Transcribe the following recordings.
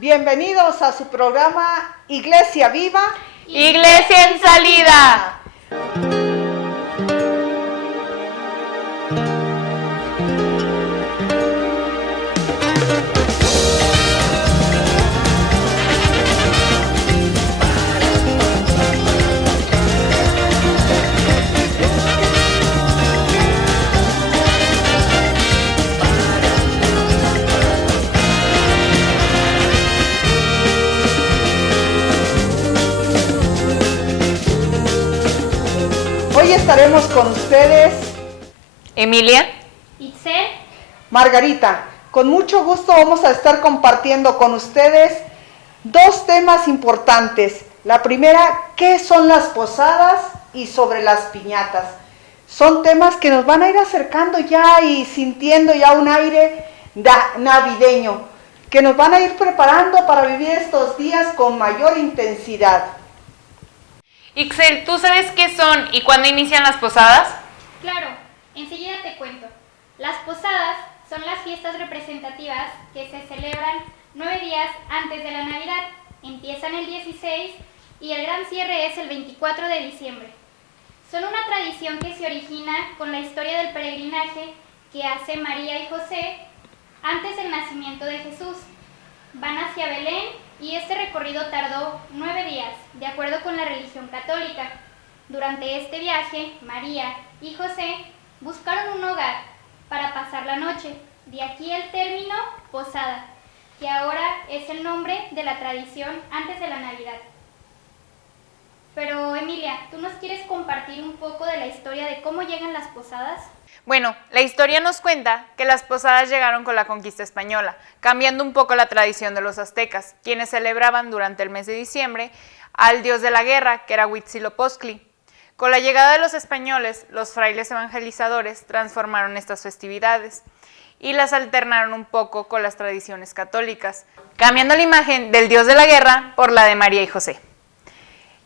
Bienvenidos a su programa Iglesia Viva, Iglesia en Salida. Hoy estaremos con ustedes, Emilia, Itzel, Margarita. Con mucho gusto vamos a estar compartiendo con ustedes dos temas importantes. La primera, ¿qué son las posadas? Y sobre las piñatas. Son temas que nos van a ir acercando ya y sintiendo ya un aire navideño, que nos van a ir preparando para vivir estos días con mayor intensidad. Ixel, ¿tú sabes qué son y cuándo inician las posadas? claro, enseguida te cuento. Las posadas son las fiestas representativas que se celebran 9 días antes de la Navidad. Empiezan el 16 y el gran cierre es el 24 de diciembre. Son una tradición que se origina con la historia del peregrinaje que hace María y José antes del nacimiento de Jesús. Van hacia Belén y este recorrido tardó 9 días, de acuerdo con la religión católica. Durante este viaje, María y José buscaron un hogar para pasar la noche. De aquí el término posada, que ahora es el nombre de la tradición antes de la Navidad. Pero Emilia, ¿tú nos quieres compartir un poco de la historia de cómo llegan las posadas? Bueno, la historia nos cuenta que las posadas llegaron con la conquista española, cambiando un poco la tradición de los aztecas, quienes celebraban durante el mes de diciembre al dios de la guerra, que era Huitzilopochtli. Con la llegada de los españoles, los frailes evangelizadores transformaron estas festividades y las alternaron un poco con las tradiciones católicas, cambiando la imagen del dios de la guerra por la de María y José,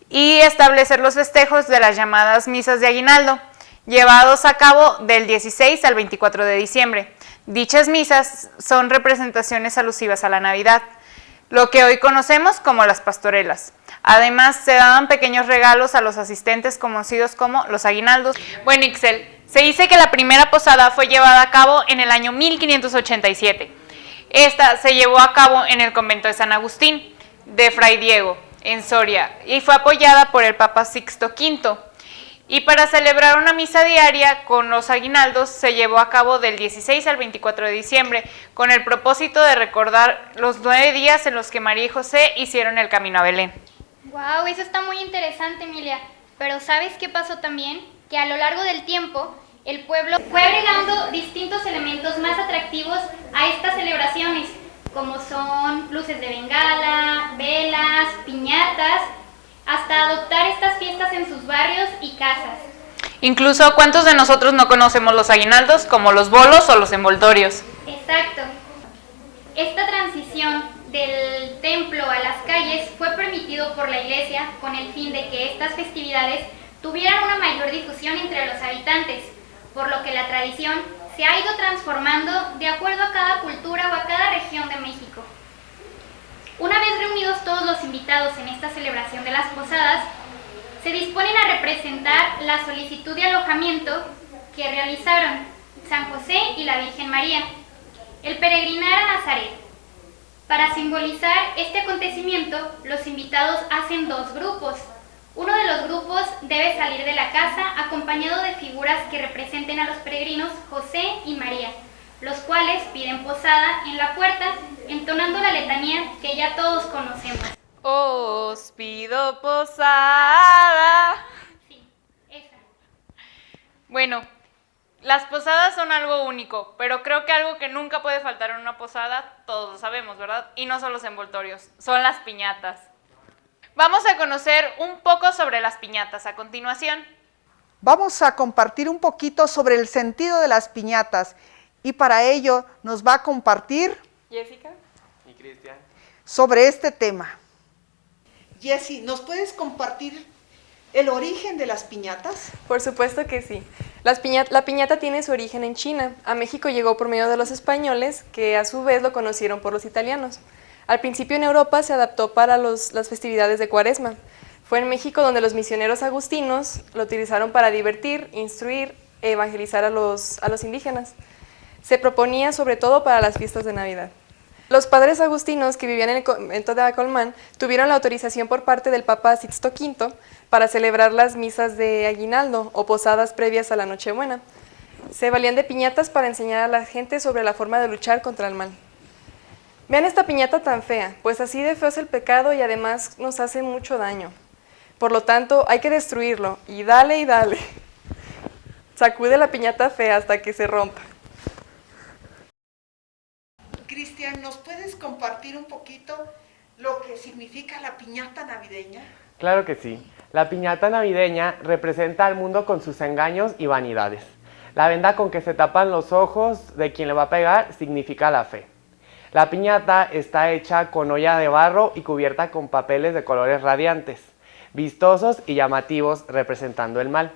y establecer los festejos de las llamadas misas de aguinaldo, llevados a cabo del 16 al 24 de diciembre. Dichas misas son representaciones alusivas a la Navidad, lo que hoy conocemos como las pastorelas. Además, se daban pequeños regalos a los asistentes conocidos como los aguinaldos. Bueno, Ixel, se dice que la primera posada fue llevada a cabo en el año 1587. Esta se llevó a cabo en el convento de San Agustín de Fray Diego, en Soria, y fue apoyada por el Papa Sixto V. Y para celebrar una misa diaria con los aguinaldos se llevó a cabo del 16 al 24 de diciembre, con el propósito de recordar los 9 días en los que María y José hicieron el camino a Belén. ¡Wow! Eso está muy interesante, Emilia. Pero ¿sabes qué pasó también? Que a lo largo del tiempo, el pueblo fue agregando distintos elementos más atractivos a estas celebraciones, como son luces de bengala, velas, piñatas, hasta adoptar estas fiestas en sus barrios y casas. Incluso, ¿cuántos de nosotros no conocemos los aguinaldos como los bolos o los envoltorios? Exacto. Esta transición del templo a las calles fue permitido por la Iglesia con el fin de que estas festividades tuvieran una mayor difusión entre los habitantes, por lo que la tradición se ha ido transformando de acuerdo a cada cultura o a cada región de México. Una vez reunidos todos los invitados en esta celebración de las posadas, se disponen a representar la solicitud de alojamiento que realizaron San José y la Virgen María, el peregrinar a Nazaret. Para simbolizar este acontecimiento, los invitados hacen 2 grupos. Uno de los grupos debe salir de la casa acompañado de figuras que representen a los peregrinos José y María, los cuales piden posada en la puerta, entonando la letanía que ya todos conocemos. Os pido posada. Sí, esa. Bueno, las posadas son algo único, pero creo que algo que nunca puede faltar en una posada, todos lo sabemos, ¿verdad? Y no son los envoltorios, son las piñatas. Vamos a conocer un poco sobre las piñatas a continuación. Vamos a compartir un poquito sobre el sentido de las piñatas y para ello nos va a compartir Jessica y Cristian sobre este tema. Jessy, ¿nos puedes compartir el origen de las piñatas? Por supuesto que sí. La piñata tiene su origen en China. A México llegó por medio de los españoles, que a su vez lo conocieron por los italianos. Al principio en Europa se adaptó para las festividades de Cuaresma. Fue en México donde los misioneros agustinos lo utilizaron para divertir, instruir e evangelizar a los indígenas. Se proponía sobre todo para las fiestas de Navidad. Los padres agustinos que vivían en el convento de Acolmán tuvieron la autorización por parte del Papa Sixto V para celebrar las misas de aguinaldo o posadas previas a la Nochebuena. Se valían de piñatas para enseñar a la gente sobre la forma de luchar contra el mal. Vean esta piñata tan fea, pues así de feo es el pecado y además nos hace mucho daño. Por lo tanto, hay que destruirlo, y dale, sacude la piñata fea hasta que se rompa. Cristian, ¿nos puedes compartir un poquito lo que significa la piñata navideña? Claro que sí. La piñata navideña representa al mundo con sus engaños y vanidades. La venda con que se tapan los ojos de quien le va a pegar significa la fe. La piñata está hecha con olla de barro y cubierta con papeles de colores radiantes, vistosos y llamativos, representando el mal.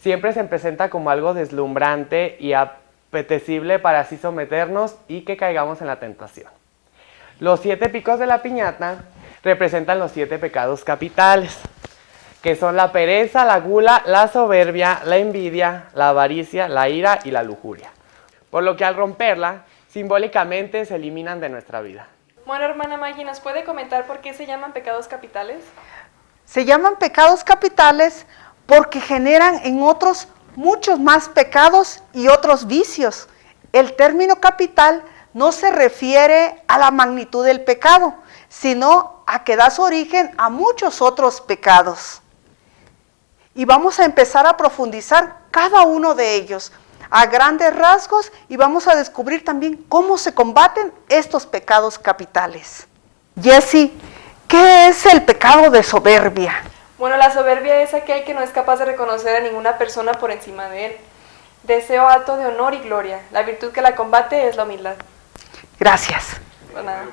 Siempre se presenta como algo deslumbrante y apetecible para así someternos y que caigamos en la tentación. Los 7 picos de la piñata representan los 7 pecados capitales, que son la pereza, la gula, la soberbia, la envidia, la avaricia, la ira y la lujuria. Por lo que al romperla, simbólicamente se eliminan de nuestra vida. Bueno, hermana Maggie, ¿nos puede comentar por qué se llaman pecados capitales? Se llaman pecados capitales porque generan en otros muchos más pecados y otros vicios. El término capital no se refiere a la magnitud del pecado, sino a que da su origen a muchos otros pecados. Y vamos a empezar a profundizar cada uno de ellos a grandes rasgos y vamos a descubrir también cómo se combaten estos pecados capitales. Jessie, ¿qué es el pecado de soberbia? Bueno, la soberbia es aquel que no es capaz de reconocer a ninguna persona por encima de él. Deseo alto de honor y gloria. La virtud que la combate es la humildad. Gracias. Por nada.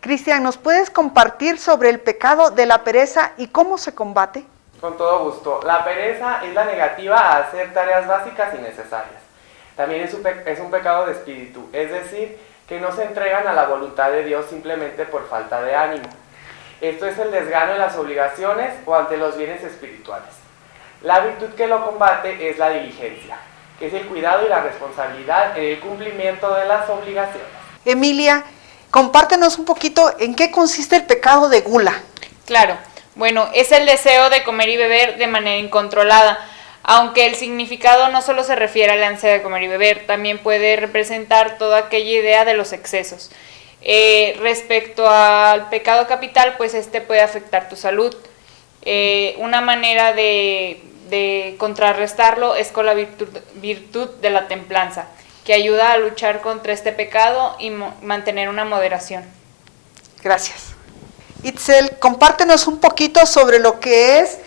Cristian, ¿nos puedes compartir sobre el pecado de la pereza y cómo se combate? Con todo gusto. La pereza es la negativa a hacer tareas básicas y necesarias. También es un pecado de espíritu, es decir, que no se entregan a la voluntad de Dios simplemente por falta de ánimo. Esto es el desgano en las obligaciones o ante los bienes espirituales. La virtud que lo combate es la diligencia, que es el cuidado y la responsabilidad en el cumplimiento de las obligaciones. Emilia, compártenos un poquito en qué consiste el pecado de gula. Claro, bueno, es el deseo de comer y beber de manera incontrolada, aunque el significado no solo se refiere al ansia de comer y beber, también puede representar toda aquella idea de los excesos. Respecto al pecado capital, pues este puede afectar tu salud. Una manera de contrarrestarlo es con la virtud de la templanza, que ayuda a luchar contra este pecado y mantener una moderación. Gracias. Itzel, compártenos un poquito sobre lo que es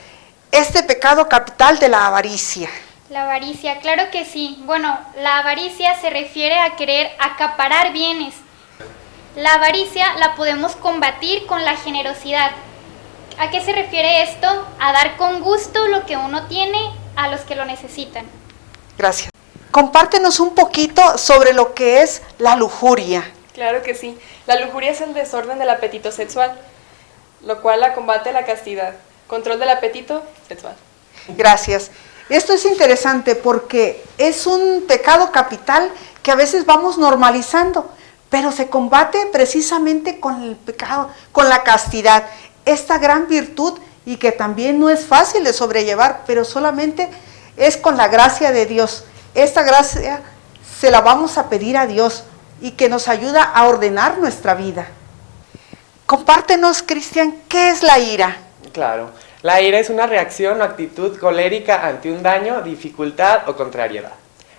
este pecado capital de la avaricia. La avaricia, claro que sí. Bueno, la avaricia se refiere a querer acaparar bienes. La avaricia la podemos combatir con la generosidad. ¿A qué se refiere esto? A dar con gusto lo que uno tiene a los que lo necesitan. Gracias. Compártenos un poquito sobre lo que es la lujuria. Claro que sí. La lujuria es el desorden del apetito sexual, lo cual la combate la castidad. Control del apetito sexual. Gracias. Esto es interesante porque es un pecado capital que a veces vamos normalizando, pero se combate precisamente con el pecado, con la castidad. Esta gran virtud y que también no es fácil de sobrellevar, pero solamente es con la gracia de Dios. Esta gracia se la vamos a pedir a Dios y que nos ayuda a ordenar nuestra vida. Compártenos, Cristian, ¿qué es la ira? Claro, la ira es una reacción o actitud colérica ante un daño, dificultad o contrariedad.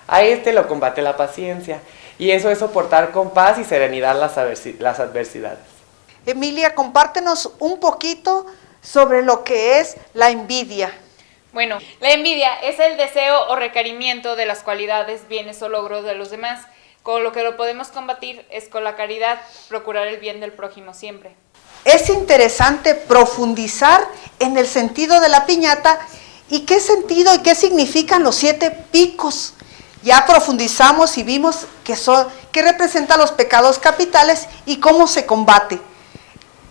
A este lo combate la paciencia, y eso es soportar con paz y serenidad las adversidades. Emilia, compártenos un poquito sobre lo que es la envidia. Bueno, la envidia es el deseo o requerimiento de las cualidades, bienes o logros de los demás. Con lo que lo podemos combatir es con la caridad, procurar el bien del prójimo siempre. Es interesante profundizar en el sentido de la piñata y qué sentido y qué significan los 7 picos. Ya profundizamos y vimos que representa los pecados capitales y cómo se combate.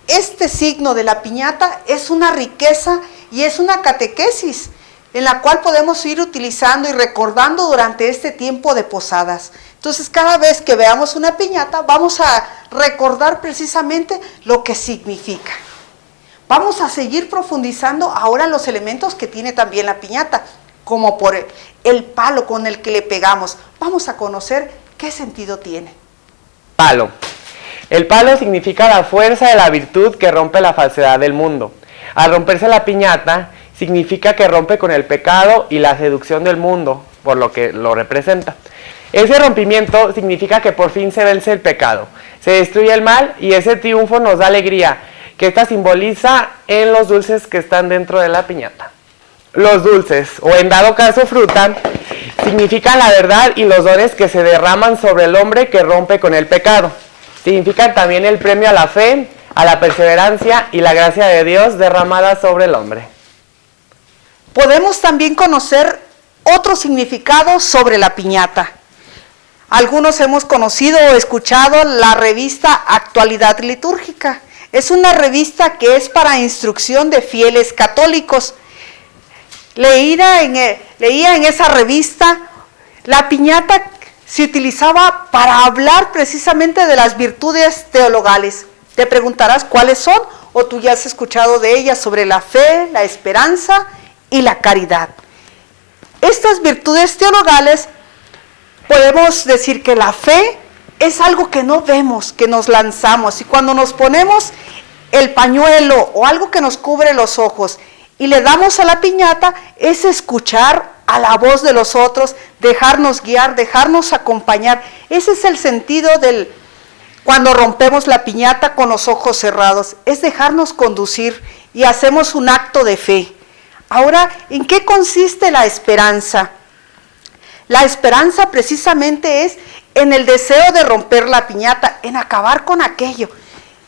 Este signo de la piñata es una riqueza y es una catequesis en la cual podemos ir utilizando y recordando durante este tiempo de posadas. Entonces, cada vez que veamos una piñata, vamos a recordar precisamente lo que significa. Vamos a seguir profundizando ahora en los elementos que tiene también la piñata, como por el palo con el que le pegamos. Vamos a conocer qué sentido tiene. Palo. El palo significa la fuerza de la virtud que rompe la falsedad del mundo. Al romperse la piñata, significa que rompe con el pecado y la seducción del mundo, por lo que lo representa. Ese rompimiento significa que por fin se vence el pecado, se destruye el mal y ese triunfo nos da alegría, que esta simboliza en los dulces que están dentro de la piñata. Los dulces, o en dado caso fruta, significan la verdad y los dones que se derraman sobre el hombre que rompe con el pecado. Significan también el premio a la fe, a la perseverancia y la gracia de Dios derramada sobre el hombre. Podemos también conocer otro significado sobre la piñata. Algunos hemos conocido o escuchado la revista Actualidad Litúrgica. Es una revista que es para instrucción de fieles católicos. Leía en esa revista, la piñata se utilizaba para hablar precisamente de las virtudes teologales. Te preguntarás cuáles son, o tú ya has escuchado de ellas, sobre la fe, la esperanza y la caridad. Estas virtudes teologales, podemos decir que la fe es algo que no vemos, que nos lanzamos, y cuando nos ponemos el pañuelo o algo que nos cubre los ojos y le damos a la piñata, es escuchar a la voz de los otros, dejarnos guiar, dejarnos acompañar. Ese es el sentido cuando rompemos la piñata con los ojos cerrados, es dejarnos conducir y hacemos un acto de fe. Ahora, ¿en qué consiste la esperanza? La esperanza precisamente es en el deseo de romper la piñata, en acabar con aquello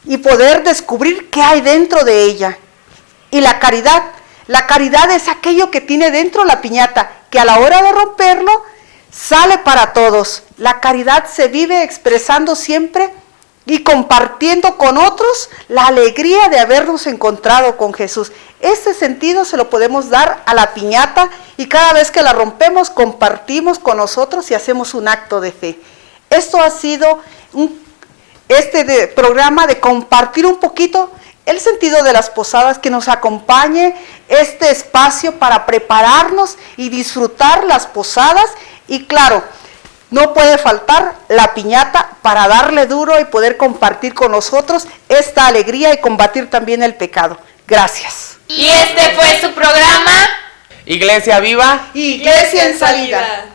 y poder descubrir qué hay dentro de ella. Y la caridad es aquello que tiene dentro la piñata, que a la hora de romperlo sale para todos. La caridad se vive expresando siempre y compartiendo con otros la alegría de habernos encontrado con Jesús. Este sentido se lo podemos dar a la piñata y cada vez que la rompemos compartimos con nosotros y hacemos un acto de fe. Esto ha sido programa de compartir un poquito el sentido de las posadas, que nos acompañe este espacio para prepararnos y disfrutar las posadas. Y claro, no puede faltar la piñata para darle duro y poder compartir con nosotros esta alegría y combatir también el pecado. Gracias. Y este fue su programa Iglesia Viva, Iglesia en Salida.